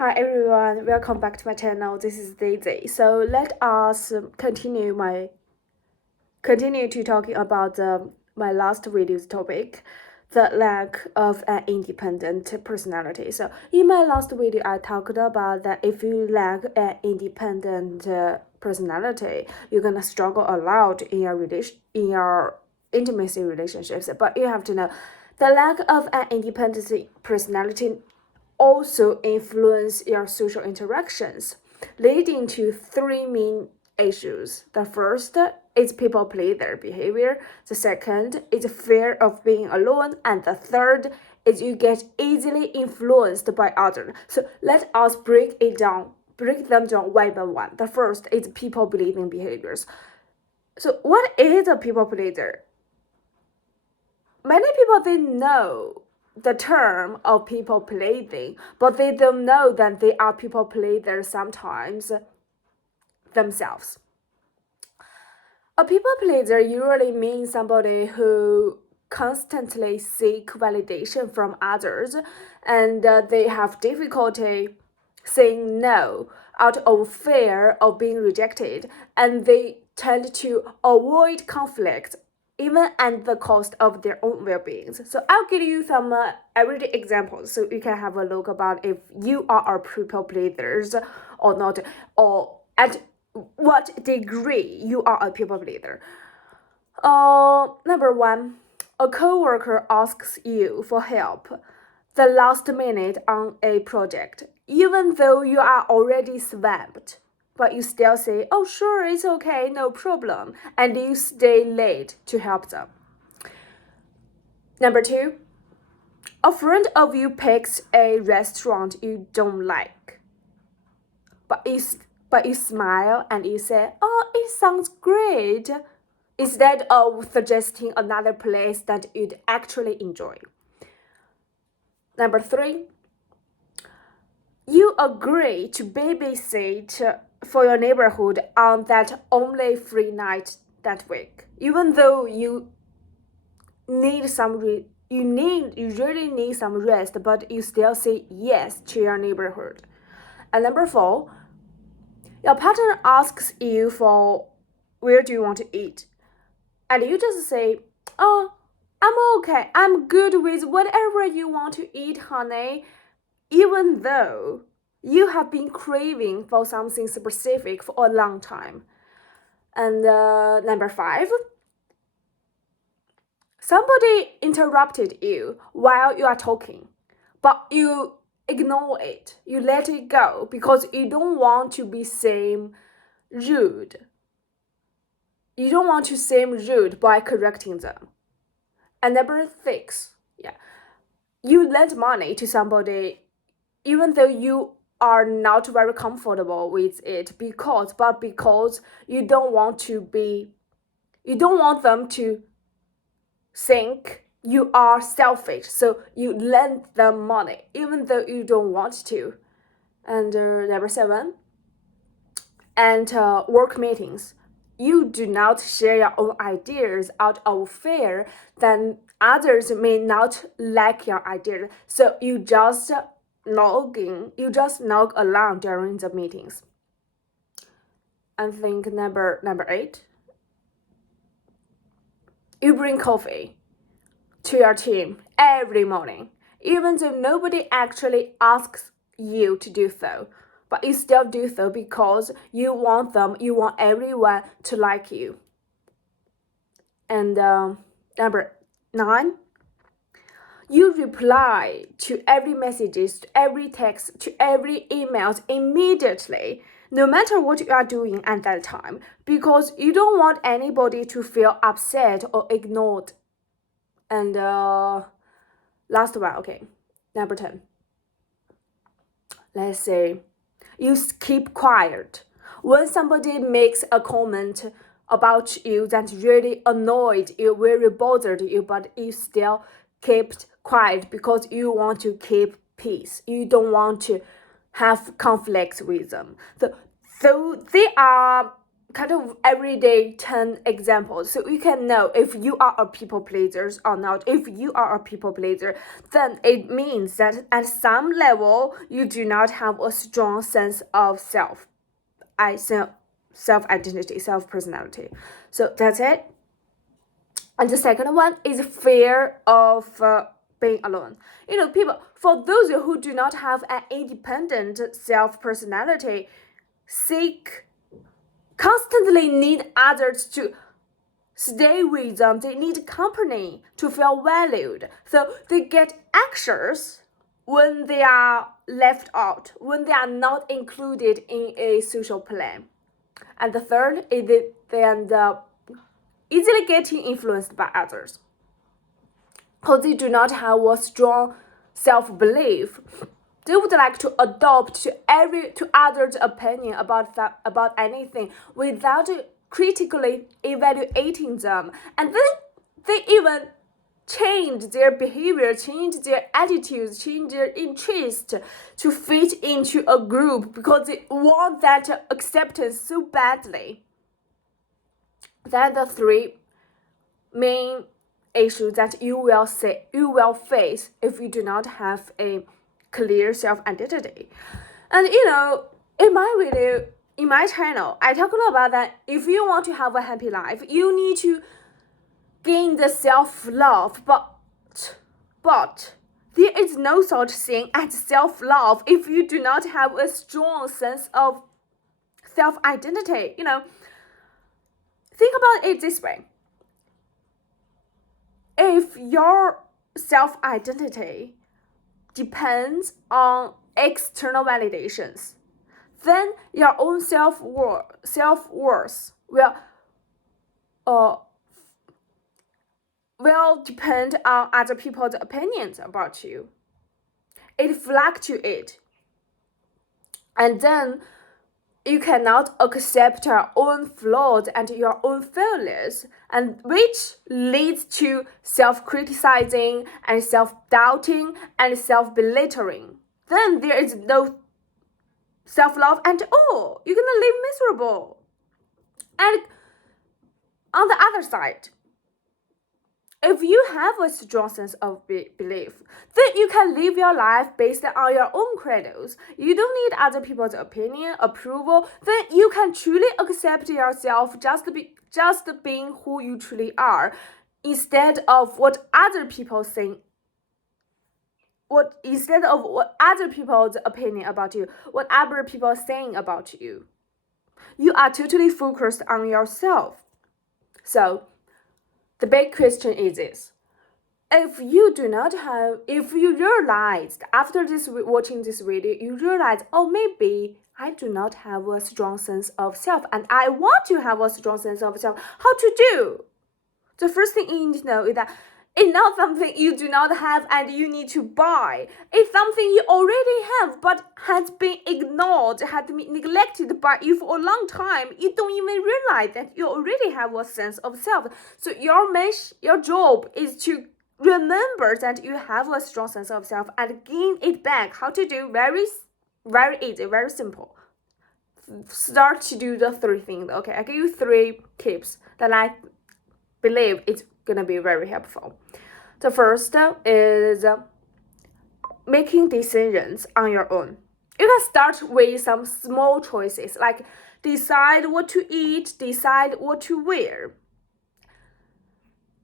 Hi everyone, welcome back to my channel. This is Daisy. So let us continue to talking about my last video's topic, the lack of an independent personality. So in my last video, I talked about that if you lack an independent personality, you're gonna struggle a lot in your intimacy relationships. But you have to know, the lack of an independent personality also influence your social interactions, leading to three main issues. The first is people pleaser behavior. The second is fear of being alone, and the third is you get easily influenced by others. So let us break them down one by one. The first is people pleasing behaviors. So what is a people pleaser? Many people, they know the term of people pleasing, but they don't know that they are people pleasers sometimes themselves. A people pleaser usually means somebody who constantly seek validation from others, and they have difficulty saying no out of fear of being rejected, and they tend to avoid conflict even at the cost of their own well-being. So I'll give you some everyday examples so you can have a look about if you are a people pleasers or not, or at what degree you are a people pleaser. Number one, a coworker asks you for help the last minute on a project, even though you are already swamped, but you still say, "Oh, sure, it's okay, no problem," and you stay late to help them. Number two, a friend of you picks a restaurant you don't like, but you smile and you say, "Oh, it sounds great," instead of suggesting another place that you'd actually enjoy. Number three, you agree to babysit for your neighborhood on that only free night that week, even though you really need some rest, but you still say yes to your neighborhood. And number four, your partner asks you for where do you want to eat, and you just say, "Oh, I'm okay. I'm good with whatever you want to eat, honey," even though you have been craving for something specific for a long time. And number five, somebody interrupted you while you are talking, but you ignore it. You let it go because you don't want to be seem rude. You don't want to seem rude by correcting them. And number six, you lend money to somebody even though you are not very comfortable with it because you don't want them to think you are selfish, so you lend them money even though you don't want to. And number seven, and work meetings, you do not share your own ideas out of fear that others may not like your idea, so you just log along during the meetings. I think number eight, you bring coffee to your team every morning, even though nobody actually asks you to do so, but you still do so because you want everyone to like you. And number nine, you reply to every messages, to every text, to every emails immediately, no matter what you are doing at that time, because you don't want anybody to feel upset or ignored. And last one, okay, number 10. Let's say you keep quiet when somebody makes a comment about you that really annoyed you, really bothered you, but you still kept quiet because you want to keep peace. You don't want to have conflict with them. So they are kind of everyday 10 examples so you can know if you are a people pleaser or not. If you are a people pleaser, then it means that at some level you do not have a strong sense of self-identity, self-personality. So that's it. And the second one is fear of being alone. People, for those who do not have an independent self-personality, constantly need others to stay with them. They need company to feel valued. So they get anxious when they are left out, when they are not included in a social plan. And the third is they end up easily getting influenced by others because they do not have a strong self-belief. They would like to adopt to others' opinion about anything without critically evaluating them, and then they even change their behavior, change their attitudes, change their interest to fit into a group because they want that acceptance so badly. That are the three main issues that you will face if you do not have a clear self-identity. And in my video, in my channel, I talk a lot about that. If you want to have a happy life, you need to gain the self-love, but there is no such thing as self-love if you do not have a strong sense of self-identity. Think about it this way. If your self-identity depends on external validations, then your own self-worth will depend on other people's opinions about you. It fluctuates, and then you cannot accept your own flaws and your own failures, and which leads to self-criticizing and self-doubting and self-belittling. Then there is no self-love and you're gonna live miserable. And on the other side, if you have a strong sense of belief, then you can live your life based on your own credos. You don't need other people's opinion, approval. Then you can truly accept yourself just being who you truly are, instead of what other people think. Instead of what other people's opinion about you, what other people are saying about you. You are totally focused on yourself. So the big question is this: if you realized after watching this video, you realize, maybe I do not have a strong sense of self and I want to have a strong sense of self, how to do? The first thing you need to know is that it's not something you do not have and you need to buy. It's something you already have but has been ignored, has been neglected by you for a long time. You don't even realize that you already have a sense of self. So your job is to remember that you have a strong sense of self and gain it back. How to do? Very, very easy, very simple. Start to do the three things. Okay, I give you 3 tips that I believe it's gonna be very helpful. The first is making decisions on your own. You can start with some small choices, like decide what to eat, decide what to wear.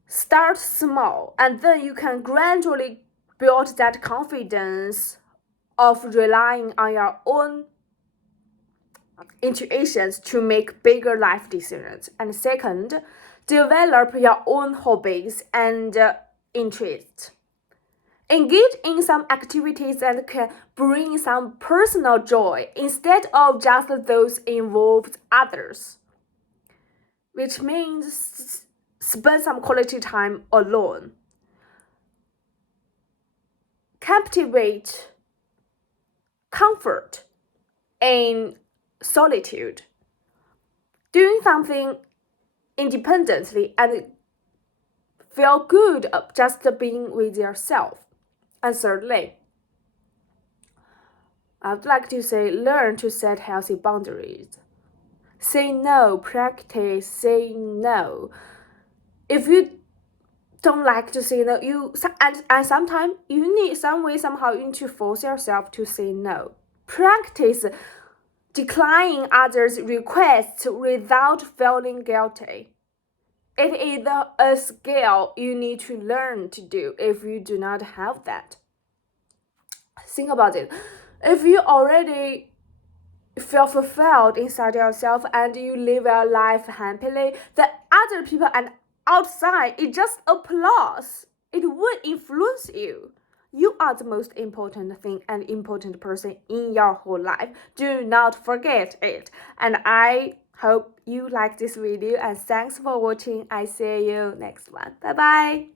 Start small, and then you can gradually build that confidence of relying on your own intuitions to make bigger life decisions. And second, develop your own hobbies and interests. Engage in some activities that can bring some personal joy instead of just those involved others, which means spend some quality time alone. Cultivate comfort in solitude. Doing something independently and feel good just being with yourself. And thirdly, I would like to say learn to set healthy boundaries. Say no. Practice saying no. If you don't like to say no, and sometimes you need somehow you need to force yourself to say no. Practice declining others' requests without feeling guilty. It is a skill you need to learn to do if you do not have that. Think about it. If you already feel fulfilled inside yourself and you live your life happily, the other people and outside, it just applause. It would influence you. You are the most important thing and important person in your whole life. Do not forget it. And I hope you like this video and thanks for watching. I see you next one. Bye bye.